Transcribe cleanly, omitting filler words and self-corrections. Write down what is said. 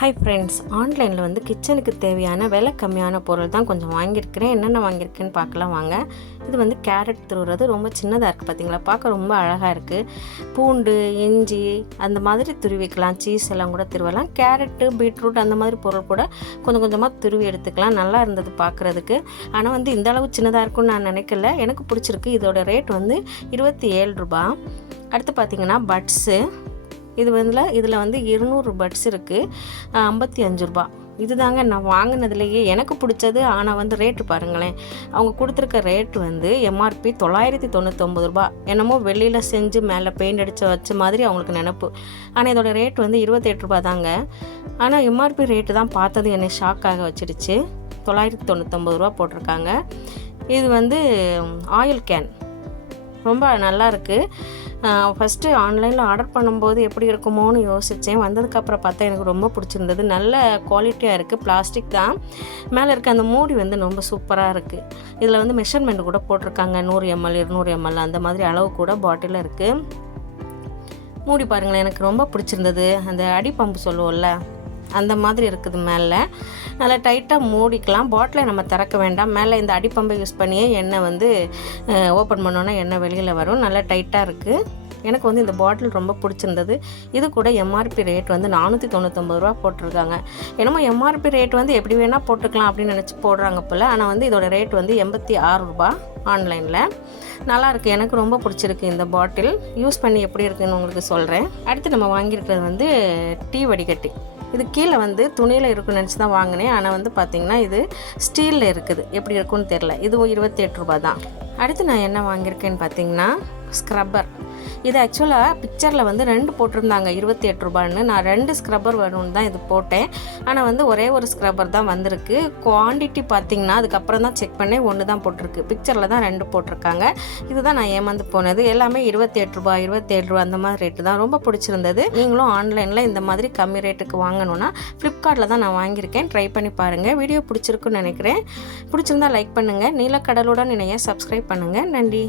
Hi friends, ஆன்லைனில் வந்து கிச்சனுக்கு தேவையான விலை கம்மியான பொருள் தான் கொஞ்சம் வாங்கியிருக்கிறேன். என்னென்ன வாங்கியிருக்கேன்னு பார்க்கலாம் வாங்க. இது வந்து கேரட் துருவுறது ரொம்ப சின்னதாக இருக்குது பார்த்தீங்களா, பார்க்க ரொம்ப அழகாக இருக்குது. பூண்டு, இஞ்சி அந்த மாதிரி துருவிக்கலாம், சீஸ் எல்லாம் கூட துருவலாம். கேரட்டு, பீட்ரூட் அந்த மாதிரி பொருள் கூட கொஞ்சம் கொஞ்சமாக துருவி எடுத்துக்கலாம். நல்லா இருந்தது பார்க்குறதுக்கு. ஆனால் வந்து இந்த அளவு சின்னதாக இருக்கும்னு நான் நினைக்கல. எனக்கு பிடிச்சிருக்கு. இதோட ரேட் வந்து 27 ரூபாய். அடுத்து பார்த்திங்கன்னா பட்ஸு. இதில் வந்து 200 பட்ஸ் இருக்குது, 55 ரூபா. இது தாங்க நான் வாங்கினதுலேயே எனக்கு பிடிச்சது. ஆனால் வந்து ரேட்டு பாருங்களேன், அவங்க கொடுத்துருக்க ரேட்டு வந்து எம்ஆர்பி 999 ரூபா. என்னமோ வெளியில் செஞ்சு மேலே பெயிண்ட் அடித்து வச்ச மாதிரி அவங்களுக்கு நினப்பு. ஆனால் இதோட ரேட் வந்து 28 ரூபா தாங்க. ஆனால் எம்ஆர்பி ரேட்டு தான் பார்த்தது என்னை ஷாக்காக வச்சிடுச்சு. 999 ரூபா போட்டிருக்காங்க. இது வந்து ஆயில் கேன் ரொம்ப நல்லா இருக்குது. ஃபஸ்ட்டு ஆன்லைனில் ஆர்டர் பண்ணும்போது எப்படி இருக்குமோன்னு யோசித்தேன். வந்ததுக்கப்புறம் பார்த்தா எனக்கு ரொம்ப பிடிச்சிருந்தது. நல்ல குவாலிட்டியாக இருக்குது. பிளாஸ்டிக் தான். மேலே இருக்க அந்த மூடி வந்து ரொம்ப சூப்பராக இருக்குது. இதில் வந்து மெஷர்மெண்ட் கூட போட்டிருக்காங்க. 100 ml 200 ml அந்த மாதிரி அளவு கூட பாட்டிலில் இருக்குது. மூடி பாருங்களேன், எனக்கு ரொம்ப பிடிச்சிருந்தது. அந்த அடி பம்பு சொல்லுவோம்ல, அந்த மாதிரி இருக்குது. மேலே நல்லா டைட்டாக மூடிக்கலாம். பாட்டிலை நம்ம திறக்க வேண்டாம். மேலே இந்த அடிப்பம்பை யூஸ் பண்ணியே எண்ணெய் வந்து ஓப்பன் பண்ணோன்னா எண்ணெய் வெளியில் வரும். நல்லா டைட்டாக இருக்குது. எனக்கு வந்து இந்த பாட்டில் ரொம்ப பிடிச்சிருந்தது. இது கூட எம்ஆர்பி ரேட் வந்து 499 ரூபா போட்டிருக்காங்க. என்னமோ எம்ஆர்பி ரேட் வந்து எப்படி வேணால் போட்டுக்கலாம் அப்படின்னு நினச்சி போடுறாங்க போல். ஆனால் வந்து இதோட ரேட் வந்து 86 ரூபா ஆன்லைனில். நல்லாயிருக்கு. எனக்கு ரொம்ப பிடிச்சிருக்கு இந்த பாட்டில். யூஸ் பண்ணி எப்படி இருக்குதுன்னு உங்களுக்கு சொல்கிறேன். அடுத்து நம்ம வாங்கியிருக்கிறது வந்து டீ வடிகட்டி. இது கீழே வந்து துணியில் இருக்குன்னு நினச்சி தான் வாங்கினேன். ஆனால் வந்து பார்த்திங்கன்னா இது ஸ்டீலில் இருக்குது. எப்படி இருக்குன்னு தெரில. இதுவும் 28 ரூபா தான். அடுத்து நான் என்ன வாங்கியிருக்கேன்னு பார்த்தீங்கன்னா ஸ்க்ரப்பர். இது ஆக்சுவலாக பிக்சரில் வந்து 2 போட்டிருந்தாங்க 28 ரூபான்னு. நான் 2 ஸ்க்ரப்பர் வரும்னு தான் இது போட்டேன். ஆனால் வந்து ஒரே ஒரு ஸ்க்ரப்பர் தான் வந்திருக்கு. குவான்டிட்டி பார்த்திங்கன்னா அதுக்கப்புறம் தான் செக் பண்ணேன், 1 தான் போட்டிருக்கு. பிக்சரில் தான் 2 போட்டிருக்காங்க. இதுதான் நான் ஏமாந்து போனது. எல்லாமே 28 ரூபா 27 ரூபா அந்த மாதிரி ரேட்டு தான். ரொம்ப பிடிச்சிருந்தது. நீங்களும் ஆன்லைனில் இந்த மாதிரி கம்மி ரேட்டுக்கு வாங்கணுன்னா ஃப்ளிப்கார்ட்டில் தான் நான் வாங்கியிருக்கேன். ட்ரை பண்ணி பாருங்கள். வீடியோ பிடிச்சிருக்குன்னு நினைக்கிறேன். பிடிச்சிருந்தா லைக் பண்ணுங்கள். நீலக்கடலுடன் இணைய சப்ஸ்கிரைப் பண்ணுங்கள். நன்றி.